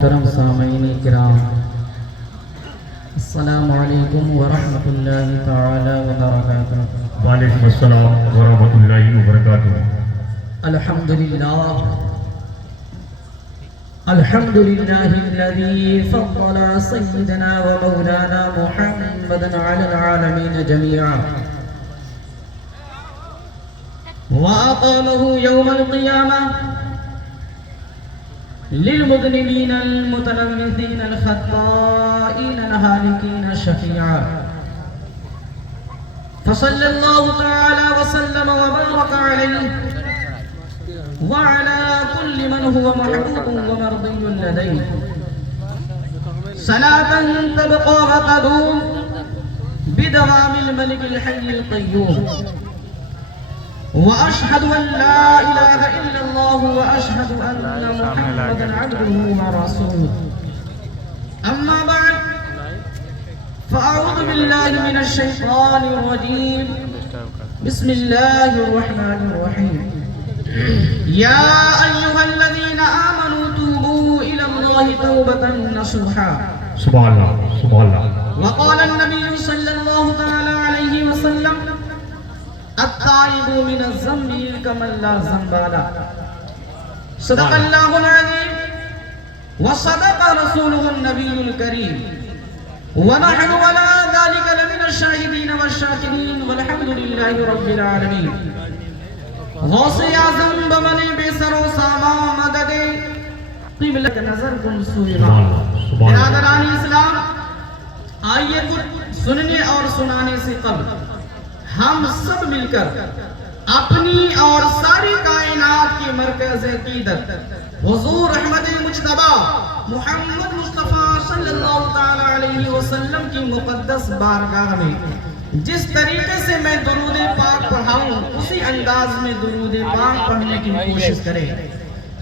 محترم سامعین کرام، السلام علیکم ورحمۃ اللہ تعالی وبرکاتہ۔ وعلیکم السلام ورحمۃ اللہ وبرکاتہ۔ الحمد للہ الذی فضل سیدنا ومولانا محمدا علی العالمین جميعا وأقامه يوم القيامة للمذنبين المتلمذين الخطائين الهالكين شفيعا، فصلى الله تعالى وسلم وبارك عليه وعلى كل من هو محبوب ومرضي لديه صلاة تبقى وتدوم بدوام الملك الحي القيوم، وأشهد أن لا إله إلا الله وأشهد أن محمدا عبده ورسوله. أما بعد، فأعوذ بالله من الشيطان الرجيم. بسم الله الرحمن الرحيم. يا أيها الذين آمنوا توبوا إلى الله توبة نصوحا. سبحان اللہ سبحان اللہ۔ وقال النبي صلى الله تعالى عليه وسلم: التائب من الذنب كمن لا ذنب له. صدق اللہ العظیم وصدق رسوله النبی الکریم، ونحن ولا ذلك لمن الشاہدین والشاکرین والحمد للہ رب العالمین۔ غوث اعظم بمن بے سر و سامان مدد قبلت نظر کن سوئے۔ برادران اسلام، آئیے کچھ سننے اور سنانے سے قبل ہم سب مل کر اپنی اور ساری کائنات کی مرکز عقیدت حضور احمد مجتبی محمد مصطفیٰ صلی اللہ تعالی علیہ وسلم کی مقدس بارگاہ میں جس طریقے سے میں درود پاک پڑھاؤں اسی انداز میں درود پاک پڑھنے کی کوشش کریں۔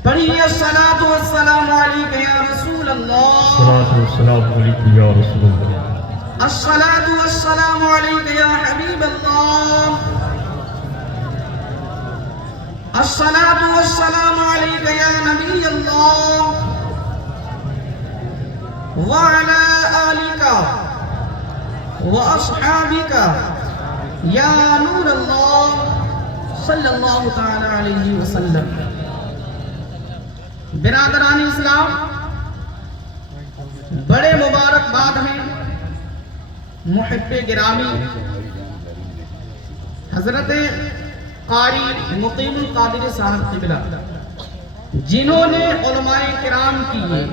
پڑھیے الصلاۃ والسلام علیک یا رسول اللہ، الصلاۃ والسلام علیک یا رسول اللہ، الصلاۃ والسلام علیک یا حبیب اللہ، الصلاۃ والسلام علیک یا نبی اللہ، وعلی آلک واصحابک یا نور اللہ صلی اللہ تعالی علیہ وسلم۔ برادران اسلام، بڑے مبارکباد ہیں محب گرامی حضرت قاری مقیم القادر صاحب قبلہ، جنہوں نے علماء کرام کی یہ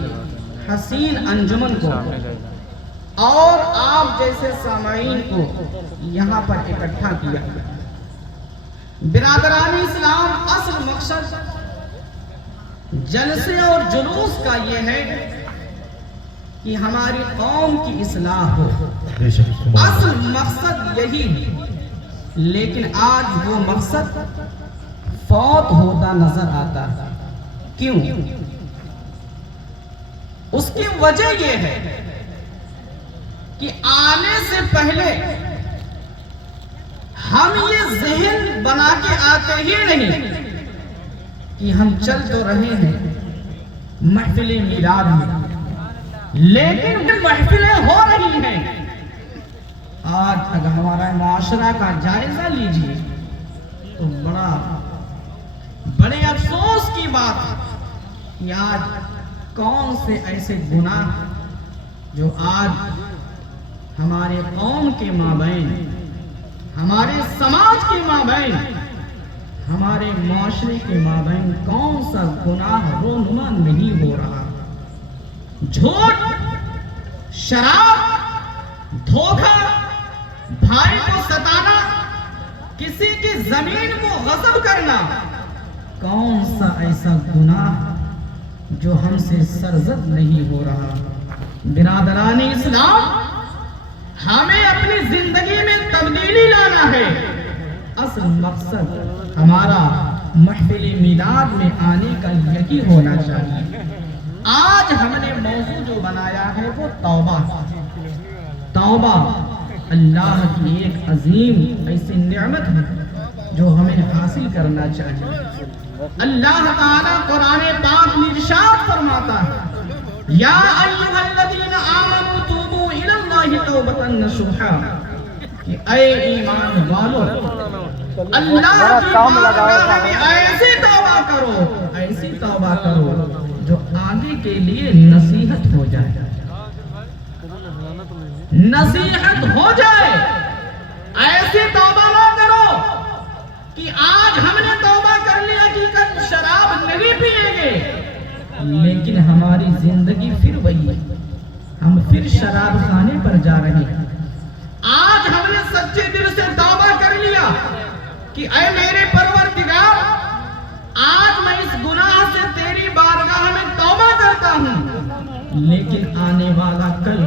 حسین انجمن کو اور آپ جیسے سامعین کو یہاں پر اکٹھا کیا۔ برادران اسلام، اصل مقصد جلسے اور جلوس کا یہ ہے کہ ہماری قوم کی اصلاح ہو، اصل مقصد یہی ہے، لیکن آج وہ مقصد فوت ہوتا نظر آتا ہے۔ کیوں؟ اس کی وجہ یہ ہے کہ آنے سے پہلے ہم یہ ذہن بنا کے آتے ہی نہیں کہ ہم چل تو رہے ہیں محفل میلاد میں، لیکن محفلیں ہو رہی ہیں۔ آج اگر ہمارا معاشرہ کا جائزہ لیجیے تو بڑے افسوس کی بات ہے کہ آج کون سے ایسے گناہ جو آج ہمارے قوم کے مابین، ہمارے سماج کے مابین، ہمارے معاشرے کے مابین کون سا گناہ رونما نہیں ہو رہا۔ جھوٹ، شراب، دھوکہ، بھائی کو ستانا، کسی کی زمین کو غصب کرنا، کون سا ایسا گناہ جو ہم سے سرزد نہیں ہو رہا۔ برادران اسلام، ہمیں اپنی زندگی میں تبدیلی لانا ہے۔ اصل مقصد ہمارا محفل میلاد میں آنے کا یہی ہونا چاہیے۔ آج ہم نے موضوع جو بنایا ہے وہ توبہ۔ توبہ اللہ کی ایک عظیم ایسی نعمت ہے جو ہمیں حاصل کرنا چاہیے۔ اللہ تعالیٰ قرآن پاک میں ارشاد فرماتا ہے یا ایھا الذین آمنوا توبوا الی اللہ توبۃ نصوحا، کہ اے ایمان والو اللہ کی بارگاہ میں ایسی توبہ کرو، ایسی توبہ کرو جو آگے کے لیے نصیحت ہو جائے، نصیحت ہو جائے۔ ایسی توبہ نہ کرو کہ آج ہم نے توبہ کر لیا کہ کل شراب نہیں پیئیں گے، لیکن ہماری زندگی پھر وہی ہے، ہم پھر شراب خانے پر جا رہے ہیں۔ آج ہم نے سچے دل سے توبہ کر لیا کہ اے میرے پروردگار، آج میں اس گناہ سے تیری بارگاہ میں توبہ کرتا ہوں، لیکن آنے والا کل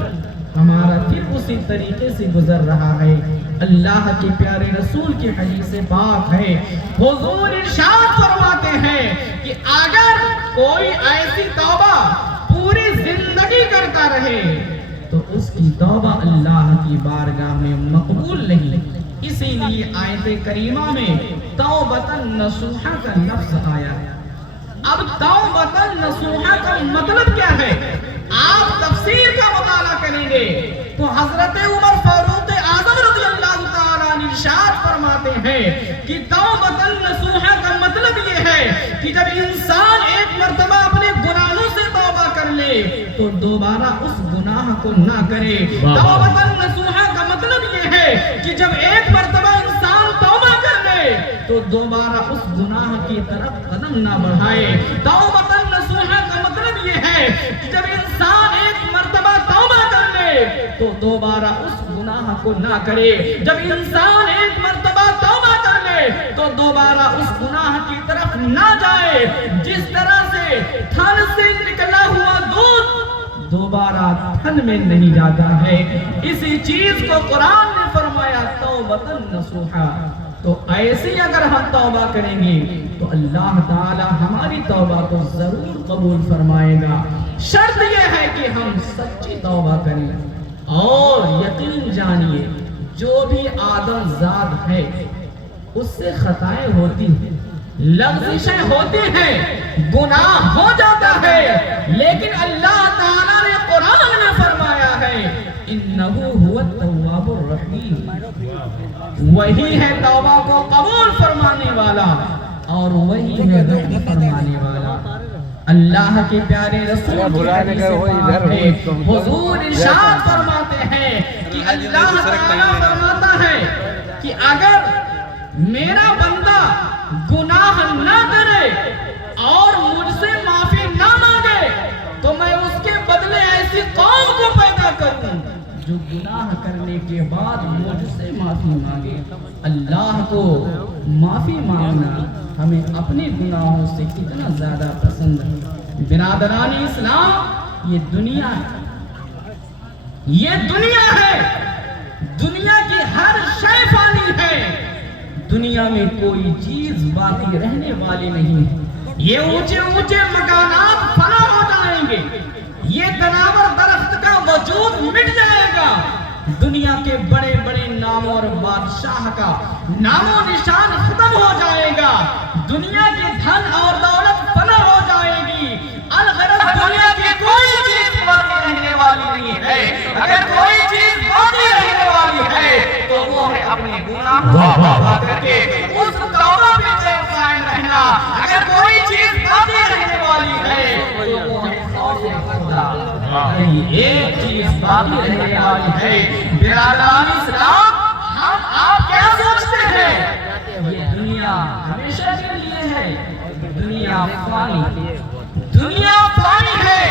ہمارا پھر اسی طریقے سے گزر رہا ہے۔ اللہ کے پیارے رسول کی حدیث پاک ہے، حضور ارشاد فرماتے ہیں کہ اگر کوئی ایسی توبہ پوری زندگی کرتا رہے تو اس کی توبہ اللہ کی بارگاہ میں مقبول نہیں۔ اسی لیے آیت کریمہ میں توبۃ نصوحا کا لفظ آیا ہے۔ اب توبۃ نصوحا کا مطلب کیا ہے؟ آپ تفسیر کا مطالعہ کریں گے تو حضرت عمر فاروق اعظم رضی اللہ تعالیٰ عنہ ارشاد فرماتے ہیں کہ توبۃ نصوحا کا مطلب یہ ہے کہ جب انسان ایک مرتبہ اپنے گناہوں سے توبہ کر لے تو دوبارہ اس گناہ کو نہ کرے۔ توبۃ نصوحا کا مطلب یہ ہے کہ جب ایک مرتبہ انسان توبہ کر لے تو دوبارہ اس گناہ کی طرف قدم نہ بڑھائے۔ توبۃ نصوحا کا مطلب یہ ہے کہ جب انسان ایک مرتبہ توبہ کر لے تو دوبارہ اس گناہ کو نہ کرے۔ جب انسان ایک مرتبہ توبہ کر لے تو دوبارہ اس گناہ کی طرف نہ جائے۔ جس طرح سے تھن سے نکلا ہوا دودھ دوبارہ تھن میں نہیں جاتا ہے، اسی چیز کو قرآن نے فرمایا توبۃ نصوحا۔ تو ایسی اگر ہم توبہ کریں گے تو اللہ تعالی ہماری توبہ کو ضرور قبول فرمائے گا۔ شرط یہ ہے کہ ہم سچی توبہ کریں، اور یقین جانیے جو بھی آدم ذات ہے اس سے خطائیں ہوتی ہیں، لغزشیں ہوتی ہیں، گناہ ہو جاتا ہے، لیکن اللہ تعالیٰ نے قرآن میں فرمایا ہے انہو هو التواب الرحیم، وہی ہے توبہ کو قبول فرمانے والا اور وہی ہے رحم فرمانے والا۔ اللہ کے پیارے رسول کی حدیث پاک ہے، حضور ارشاد فرماتے ہیں کہ اللہ تعالیٰ فرماتا ہے کہ اگر میرا بندہ گناہ نہ کرے اور مجھ سے معافی نہ مانگے تو میں اس کے بدلے ایسی قوم کو پیدا کروں جو گناہ کرنے کے بعد مجھ سے معافی مانگے۔ اللہ کو معافی مانگنا ہمیں اپنے گناہوں سے کتنا زیادہ پسند ہے۔ برادران اسلام، یہ دنیا ہے، یہ دنیا ہے، دنیا کی ہر شے فانی ہے، دنیا میں کوئی چیز باقی رہنے والی نہیں ہے۔ یہ اونچے اونچے مکانات فنا ہو جائیں گے، یہ تناور درخت کا وجود مٹ جائے گا، دنیا کے بڑے بڑے ناموں اور بادشاہ کا نام و نشان ختم ہو جائے گا، دنیا کی دھن اور دولت فنا ہو جائے گی، الغرض دنیا کی کوئی چیز باقی رہنے والی نہیں ہے۔ اگر کوئی چیز باقی رہنے والی ہے تو وہ ہے اپنے گناہوں سے توبہ کر کے اس توبہ پہ قائم رہنا۔ اگر کوئی چیز باقی رہنے والی ہے تو وہ ہے ایک چیز باقی رہنے والی ہے۔ برادران اسلام، ہم آپ کیا سوچتے ہیں یہ دنیا ہمیشہ کے لیے ہے؟ دنیا فانی، دنیا فانی ہے۔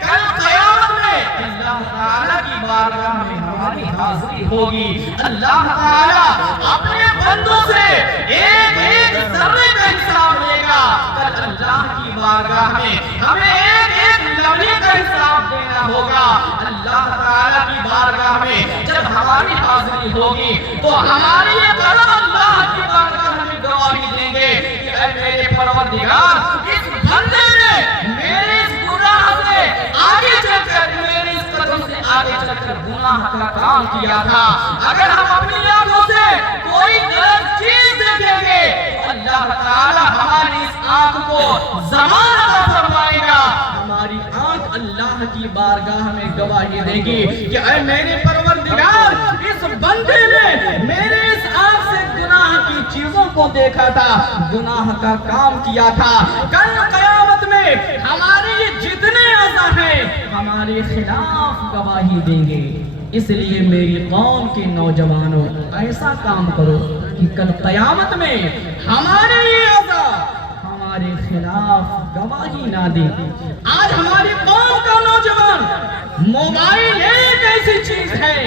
کل قیامت میں اللہ تعالیٰ کی بارگاہ میں ہماری حاضری ہوگی، اللہ تعالیٰ اپنے بندوں سے ایک ایک ذرے کا حساب لے گا۔ کل اللہ کی بارگاہ میں ہمیں ایک ایک لمحے کا حساب دینا ہوگا۔ اللہ تعالیٰ کی بارگاہ میں جب ہماری حاضری ہوگی تو ہماری یہ قلم اللہ کی بارگاہ میں گواہی دیں گے کہ اے میرے پروردگار، اس بندے نے میرے اس گناہ سے آگے چل کر، میرے اس قدم سے آگے چل کر گناہ کا کام کیا تھا۔ اگر ہم اپنی آنکھوں سے کوئی غلط چیز دیکھیں گے تو اللہ تعالیٰ ہماری اس آنکھ کو زمان عطا فرمائے گا۔ ہماری آنکھ اللہ کی بارگاہ میں گواہی دے گی کہ اے میرے پروردگار، اس بندے نے میرے اس آنکھ سے گناہ کی چیزوں کو دیکھا تھا، گناہ کا کام کیا تھا۔ کل قیامت میں ہمارے یہ جتنے اعضاء ہیں ہمارے خلاف گواہی دیں گے۔ اس لیے میری قوم کے نوجوانوں ایسا کام کرو کہ کل قیامت میں ہمارے یہ اعضاء ہمارے خلاف گواہی نہ دیں۔ آج ہماری قوم کا نوجوان موبائل ایک ایسی چیز ہے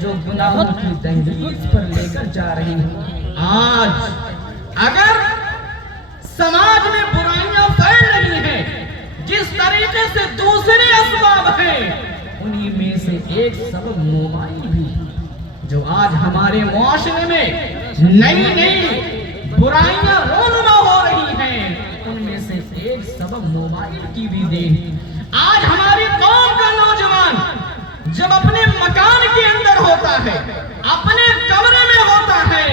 جو گناہوں کی دہلیز پر لے کر جا رہی ہے۔ آج اگر سماج میں برائیاں پھیل رہی ہیں، جس طریقے سے دوسرے اسباب ہیں، انہی میں سے ایک سبب موبائل بھی ہے۔ جو آج ہمارے معاشرے میں نئی نئی برائیاں رونما ہو رہی ہیں، ان میں سے ایک سبب موبائل کی بھی دین۔ آج ہماری قوم کا نوجوان جب اپنے مکان کے اندر ہوتا ہے، اپنے کمرے میں ہوتا ہے،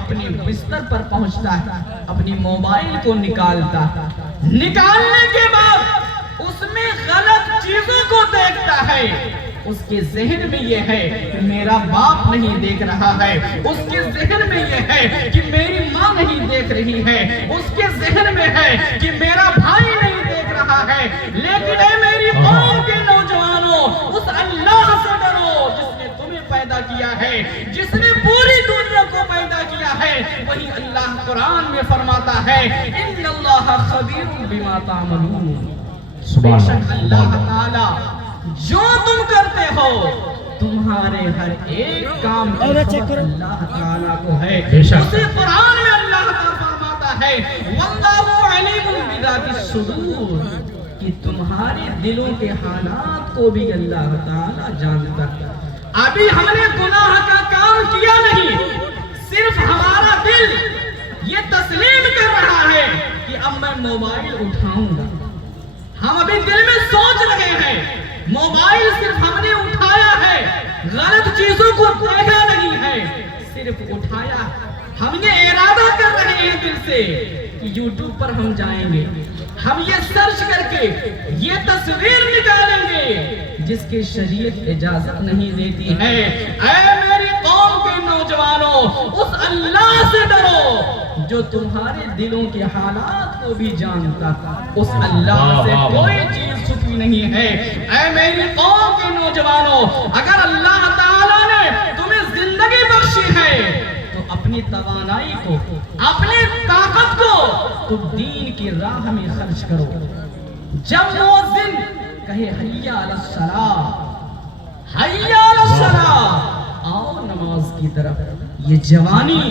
اپنے بستر پر پہنچتا ہے، اپنی موبائل کو نکالنے کے بعد اس میں غلط چیزوں کو دیکھتا ہے۔ اس کے ذہن میں یہ ہے کہ میرا باپ نہیں دیکھ رہا ہے، اس کے ذہن میں یہ ہے کہ میری ماں نہیں دیکھ رہی ہے، اس کے ذہن میں ہے کہ میرا بھائی نہیں دیکھ رہا ہے۔ لیکن اے میری قوم کے نوجوانوں، اس اللہ سے ڈرو جس نے تمہیں پیدا کیا ہے، جس نے پوری دنیا کو پیدا کیا ہے۔ وہی اللہ قرآن میں فرماتا ہے ان اللہ خبیر بما تعملون، بے شک اللہ تعالی جو تم کرتے ہو تمہارے ہر ایک کام کی خبر اللہ تعالیٰ کو ہے۔ اسی قرآن میں اللہ تعالیٰ فرماتا ہے واللہ علیم بذات الصدور، کہ تمہارے دلوں کے حالات کو بھی اللہ تعالیٰ جانتا ہے۔ ابھی ہم نے گناہ کا کام کیا نہیں، صرف ہمارا دل یہ تسلیم کر رہا ہے کہ اب میں موبائل اٹھاؤں گا۔ ہم ابھی دل میں سوچ رہے ہیں، موبائل صرف ہم نے اٹھایا ہے، غلط چیزوں کو دیکھا نہیں ہے، صرف اٹھایا۔ ہم یہ ارادہ کر رہے ہیں دل سے کہ یوٹیوب پر ہم جائیں گے، ہم یہ سرچ کر کے یہ تصویر نکالیں گے جس کی شریعت اجازت نہیں دیتی ہے۔ اے میری قوم کے نوجوانوں، اس اللہ سے ڈرو جو تمہارے دلوں کے حالات کو بھی جانتا تھا۔ اس اللہ سے کوئی چیز چھپی نہیں ہے۔ اے میری قوم کے نوجوانوں، اگر اللہ تعالیٰ نے تمہیں زندگی بخشی ہے تو اپنی توانائی کو، اپنی طاقت کو تم دین کی راہ میں خرچ کرو۔ جب مؤذن کہے حی علی الصلاۃ، حی علی الصلاۃ، آؤ نماز کی طرف، یہ جوانی،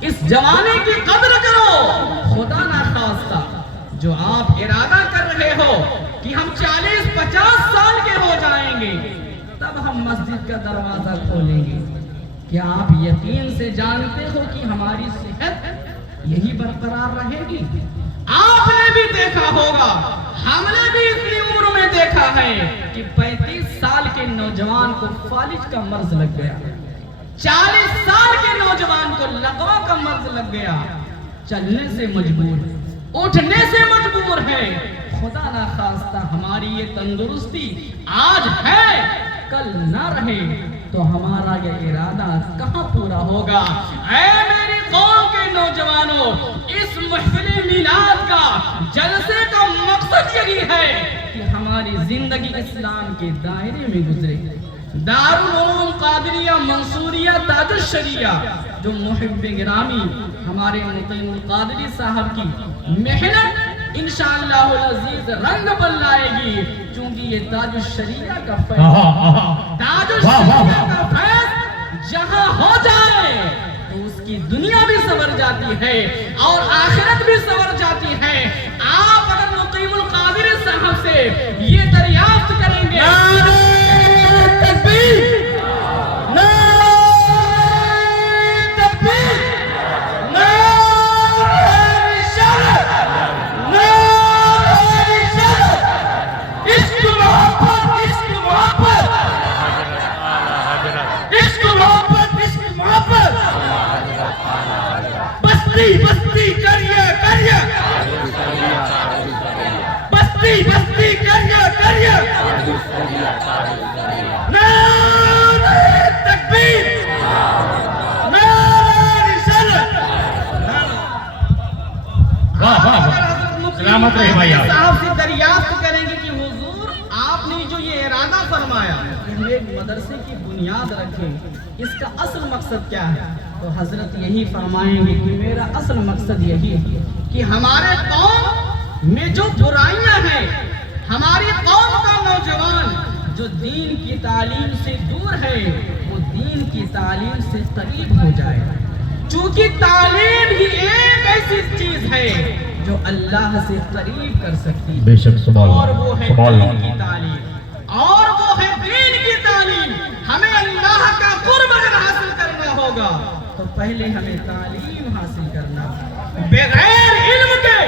اس جوانی کی قدر کرو۔ خدا نخواستہ جو آپ ارادہ کر رہے ہو کہ ہم 40-50 سال کے ہو جائیں گے تب ہم مسجد کا دروازہ کھولیں گے، کیا آپ یقین سے جانتے ہو کہ ہماری صحت یہی برقرار رہے گی؟ آپ نے بھی دیکھا ہوگا، ہم نے بھی اتنی عمر میں دیکھا ہے کہ 35 سال کے نوجوان کو فالج کا مرض لگ گیا، 40 سال کے نوجوان کو لقوا کا مرض لگ گیا، چلنے سے مجبور، اٹھنے سے مجبور ہے۔ خدا نخواستہ ہماری یہ تندرستی آج ہے، کل نہ رہے تو ہمارا یہ ارادہ کہاں پورا ہوگا؟ اے میری قوم کے نوجوانوں، اس محفل میلاد کا، جلسے کا مقصد یہی ہے کہ ہماری زندگی اسلام کے دائرے میں گزرے۔ دارالعلوم قادریہ منصوریہ تاج الشریعہ جو محب گرامی ہمارے مقیم القادری صاحب کی محنت انشاءاللہ العزیز رنگ بل لائے گی، چونکہ یہ تاج الشریعہ کا فیض، تاج الشریعہ کا فیض جہاں ہو جائے تو اس کی دنیا بھی سنور جاتی ہے اور آخرت بھی سنور جاتی ہے۔ آپ اگر مقیم القادری صاحب سے یہ دریافت کریں گے، بستی کریے، بستی کریے، ارادہ فرمایا کہ ہم ایک مدرسے کی بنیاد رکھیں، اس کا اصل مقصد کیا ہے؟ تو حضرت یہی فرمائیں گے کہ میرا اصل مقصد یہی ہے کہ ہمارے قوم میں جو برائیاں ہیں، ہماری قوم کا نوجوان جو دین کی تعلیم سے دور ہے وہ دین کی تعلیم سے قریب ہو جائے، چونکہ تعلیم ہی ایک ایسی چیز ہے جو اللہ سے قریب کر سکتی ہے، بے شک سبحان اور وہ ہے اللہ دین کی تعلیم، اور وہ ہے دین کی تعلیم۔ ہمیں اللہ کا قرب اگر حاصل کرنا ہوگا تو پہلے ہمیں تعلیم حاصل کرنا ہوگا۔ بغیر علم کے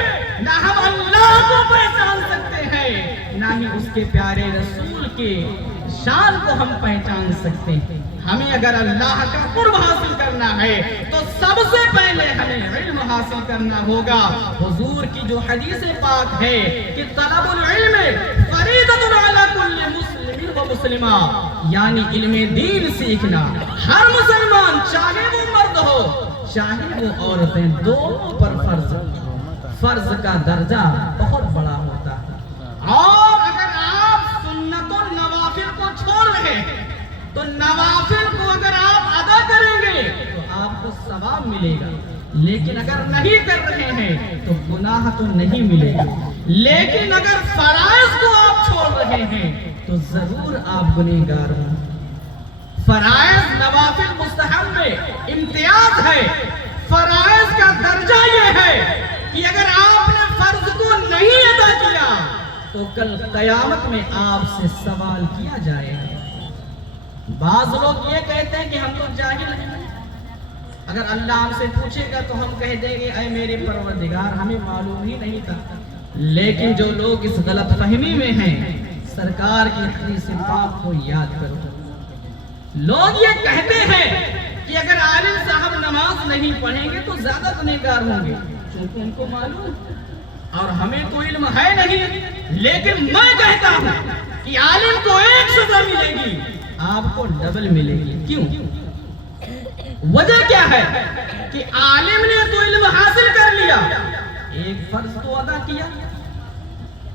نہ ہم اللہ کو پہچان سکتے ہیں، نہ ہی اس کے پیارے رسول کے شان کو ہم پہچان سکتے ہیں۔ ہمیں اگر اللہ کا قرب حاصل کرنا ہے تو سب سے پہلے ہمیں علم حاصل کرنا ہوگا۔ حضور کی جو حدیث پاک ہے کہ طلب العلم فریضۃ علی کل مسلم و مسلمہ، یعنی علم دین سیکھنا ہر مسلمان چاہے وہ مرد ہو چاہے وہ عورتیں دونوں پر فرض کا درجہ بہت بڑا ہوتا ہے۔ اور اگر آپ سنت و نوافل کو چھوڑ رہے ہیں تو نوافل کو اگر آپ ادا کریں گے تو آپ کو ثواب ملے گا، لیکن اگر نہیں کر رہے ہیں تو گناہ تو نہیں ملے گا، لیکن اگر فرائض کو آپ چھوڑ رہے ہیں تو ضرور آپ گنہگار ہوں۔ فرائض نوافل مستحب میں امتیاز ہے، فرائض کا درجہ یہ ہے کہ اگر آپ نے فرض کو نہیں ادا کیا تو کل قیامت میں آپ سے سوال کیا جائے گا۔ بعض لوگ یہ کہتے ہیں کہ ہم تو جاہل ہیں، اگر اللہ ہم سے پوچھے گا تو ہم کہہ دیں گے اے میرے پروردگار ہمیں معلوم ہی نہیں تھا۔ لیکن جو لوگ اس غلط فہمی میں ہیں سرکار کی حدیث پاک کو یاد کرو۔ لوگ یہ کہتے ہیں کہ اگر عالم صاحب نماز نہیں پڑھیں گے تو زیادہ گنہگار ہوں گے، چونکہ ان کو معلوم اور ہمیں تو علم ہے نہیں، لیکن میں کہتا ہوں کہ عالم کو ایک سزا ملے گی، آپ کو ڈبل ملے گی۔ کیوں؟ وجہ کیا ہے کہ عالم نے تو علم حاصل کر لیا، ایک فرض تو ادا کیا،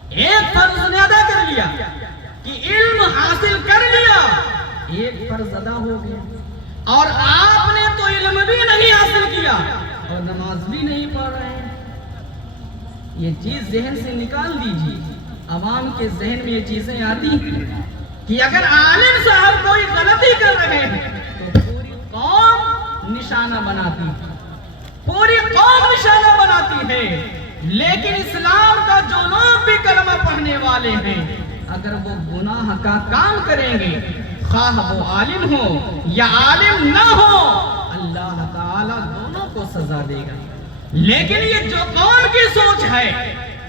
ایک فرض نے ادا کر لیا کہ علم حاصل کر لیا، ایک فرض ادا ہو گیا، اور آپ نے تو علم بھی نہیں حاصل کیا اور نماز بھی نہیں پڑھ رہے ہیں۔ یہ چیز ذہن سے نکال دیجیے، عوام کے ذہن میں یہ چیزیں آتی ہیں کہ اگر عالم صاحب کوئی غلطی کر رہے ہیں تو پوری قوم نشانہ بناتی ہے، پوری قوم نشانہ بناتی ہے، لیکن اسلام کا جو لوگ بھی کلمہ پڑھنے والے ہیں اگر وہ گناہ کا کام کریں گے خواہ وہ عالم ہو یا عالم نہ ہو اللہ تعالیٰ دونوں کو سزا دے گا۔ لیکن یہ جو قوم کی سوچ ہے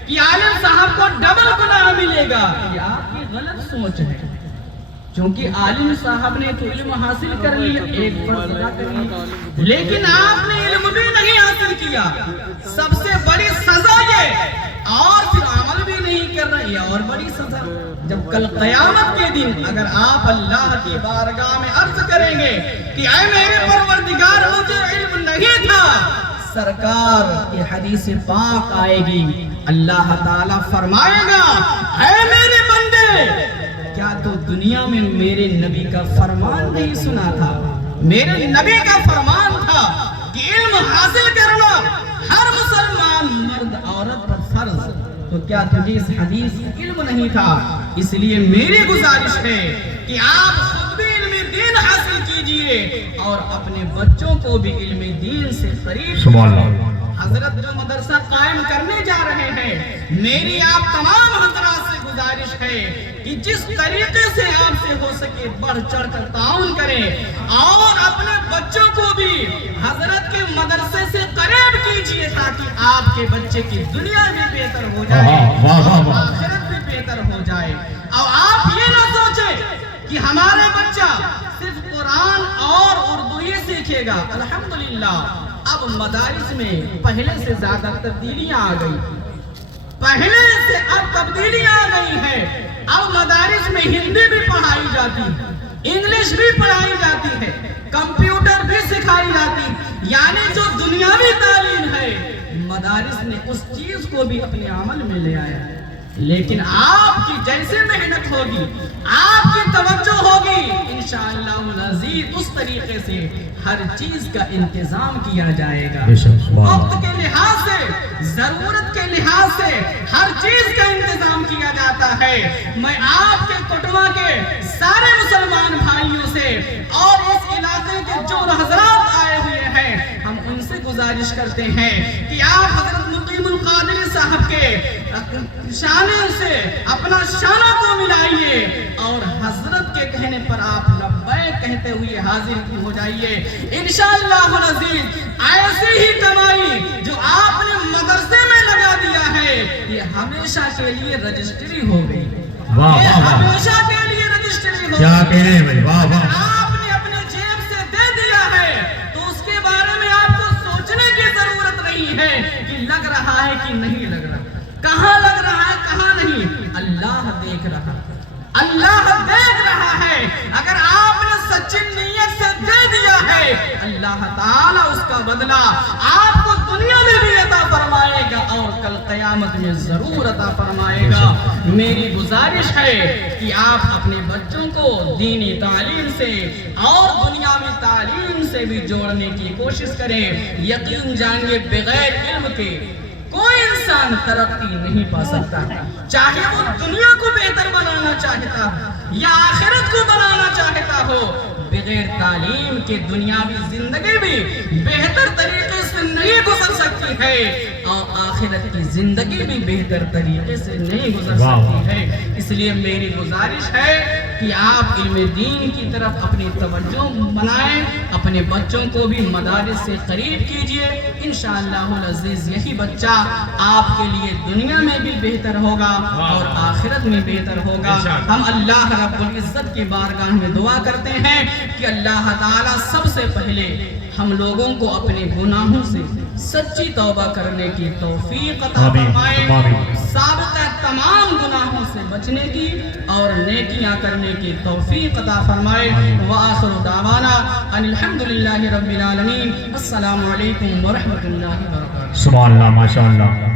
کہ عالم صاحب کو ڈبل گناہ ملے گا، یہ آپ کی غلط سوچ ہے، چونکہ عالم صاحب نے تو علم حاصل کر لیا، ایک فرض ادا کر لیا، لیکن آپ نے علم بھی نہیں حاصل کیا، سب سے بڑی سزا یہ، اور پھر عمل بھی نہیں کر رہے، یہ اور بڑی سزا۔ جب کل قیامت کے دن اگر آپ اللہ کی بارگاہ میں عرض کریں گے کہ اے میرے پروردگار مجھے علم نہیں تھا، سرکار کی حدیث پاک آئے گی، اللہ تعالیٰ فرمائے گا اے میرے بندے کیا تو دنیا میں میرے نبی کا فرمان نہیں سنا تھا؟ میرے نبی کا فرمان تھا کہ علم حاصل کرنا ہر مسلمان مرد عورت پر فرض، تو کیا تجھے اس حدیث کا علم نہیں تھا؟ اس لیے میری گزارش ہے کہ آپ خود بھی علم دین حاصل کیجئے اور اپنے بچوں کو بھی علم دین سے قریب۔ سبحان اللہ۔ حضرت جو مدرسہ قائم کرنے جا رہے ہیں، میری آپ تمام حضرات سے گزارش ہے کہ جس طریقے سے آپ سے ہو سکے بڑھ چڑھ کر تعاون کریں اور اپنے بچوں کو بھی حضرت کے مدرسے سے قریب کیجئے تاکہ آپ کے بچے کی دنیا بھی بہتر ہو جائے، آخرت بھی بہتر ہو جائے۔ اور آپ یہ نہ سوچیں کہ ہمارا بچہ صرف قرآن اور اردو ہی سیکھے گا۔ الحمدللہ اب مدارس میں پہلے سے زیادہ تبدیلیاں آ گئی، پہلے سے اب تبدیلیاں آ گئی ہیں۔ اب مدارس میں ہندی بھی پڑھائی جاتی ہے، انگلش بھی پڑھائی جاتی ہے، کمپیوٹر بھی سکھائی جاتی، یعنی جو دنیاوی تعلیم ہے مدارس نے اس چیز کو بھی اپنے عمل میں لے آیا ہے۔ لیکن آپ کی جیسے محنت ہوگی، آپ کی توجہ ہوگی، انشاءاللہ العزیز اس طریقے سے ہر چیز کا انتظام کیا جائے گا۔ وقت کے لحاظ سے، ضرورت کے لحاظ سے ہر چیز کا انتظام کیا جاتا ہے۔ میں آپ کے کٹوا کے سارے مسلمان بھائیوں سے اور اس علاقے کے جو حضرات آئے ہوئے ہیں، ہم ان سے گزارش کرتے ہیں کہ آپ حضرت مقیم القادری صاحب کے شانے سے اپنا شانہ کو ملائیے اور حضرت کے کہنے پر آپ لبیک کہتے ہوئے حاضر ہو جائیے۔ انشاءاللہ العزیز ایسی ہی کمائی جو آپ نے مدرسے میں لگا دیا ہے، یہ ہمیشہ کے لیے رجسٹری ہو گئی، یہ ہمیشہ کے لیے رجسٹری ہو گئی۔ کیا کہنے بھائی، واہ واہ۔ آپ نے اپنے جیب سے دے دیا ہے تو اس کے بارے میں آپ کو سوچنے کی ضرورت نہیں ہے کہ لگ رہا ہے کہ نہیں لگ رہا، کہاں لگ رہا ہے کہاں نہیں، اللہ دیکھ رہا ہے، اللہ دیکھ رہا ہے۔ اگر آپ نے سچی نیت سے دے دیا ہے، اللہ تعالیٰ اس کا بدلہ آپ کو دنیا میں بھی عطا فرمائے گا اور کل قیامت میں ضرور عطا فرمائے گا۔ میری گزارش ہے کہ آپ اپنے بچوں کو دینی تعلیم سے اور دنیاوی تعلیم سے بھی جوڑنے کی کوشش کریں۔ یقین جانیے بغیر علم کے کوئی انسان ترقی نہیں پا سکتا، چاہے وہ دنیا کو بہتر بنانا چاہتا ہو یا آخرت کو بنانا چاہتا ہو۔ بغیر تعلیم کے دنیاوی زندگی بھی بہتر طریقے سے نہیں گزر سکتی ہے اور آخرت کی زندگی بھی بہتر طریقے سے نہیں گزر سکتی ہے۔ اس لیے میری گزارش ہے کہ آپ علم دین کی طرف اپنی توجہ بنائیں، اپنے بچوں کو بھی مدارس سے قریب کیجئے۔ انشاءاللہ العزیز یہی بچہ آپ کے لیے دنیا میں بھی بہتر ہوگا اور آخرت میں بہتر ہوگا۔ ہم اللہ رب العزت کی بارگاہ میں دعا کرتے ہیں کہ اللہ تعالیٰ سب سے پہلے ہم لوگوں کو اپنے گناہوں سے سچی توبہ کرنے کی توفیق عطا فرمائے، سابقہ تمام گناہوں سے بچنے کی اور نیکیاں کرنے کی توفیق عطا فرمائے۔ وآخر دعوانا ان الحمدللہ رب العالمین۔ السلام علیکم ورحمۃ اللہ وبرکاتہ۔ سبحان اللہ، ماشاء اللہ۔